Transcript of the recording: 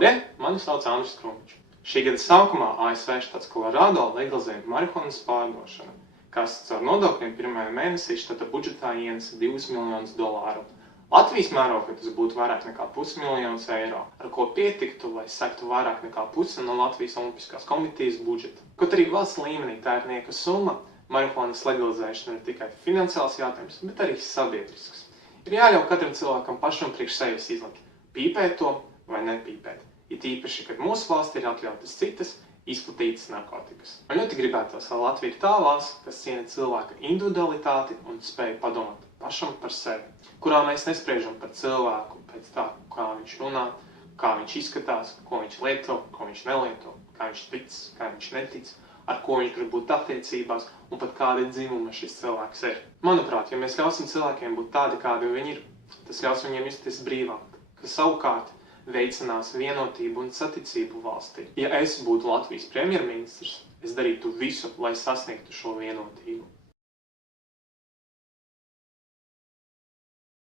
Labdien, mani sauc Andris Krumpiņš. Šī gada sākumā ASV štats Kolorado legalizēja marihuanas pārdošanu, kas caur nodokļiem pirmajā mēnesī štata budžetā ienesa $2 miljonus. Latvijas mērogā tas būtu vairāk nekā $500 000, ar ko pietiktu, lai sektu vairāk nekā pusi no Latvijas Olimpiskās komitejas budžeta. Kaut arī valsts līmenī tā ir nieka summa, marihuanas legalizēšana ir tikai finansiāls jautājums, bet arī sabiedrisks. Ir jāļauj katram cilvēkam pašam priekš sevis izlemt, pīpēt to vai nepīpēt. It īpaši, kad mūsu valstī ir atļautas citas, izplatītas narkotikas. Man ļoti gribētos, lai Latvija ir tā valsts, kas ciena cilvēka individualitāti un spēj padomāt pašam par sevi, kurā mēs nespriežam par cilvēku pēc tā, kā viņš runā, kā viņš izskatās, ko viņš lieto, ko viņš nelieto, kā viņš tic, kā viņš netic, ar ko viņš grib būt attiecībās un pat kāda dzimuma šis cilvēks ir. Manuprāt, ja mēs ļausim cilvēkiem būt tādi, kādi viņi ir, tas ļaus viņiem justies brīvāk, kas savukārt veicinās vienotību un saticību valstī. Ja es būtu Latvijas premjerministrs, es darītu visu, lai sasniegtu šo vienotību.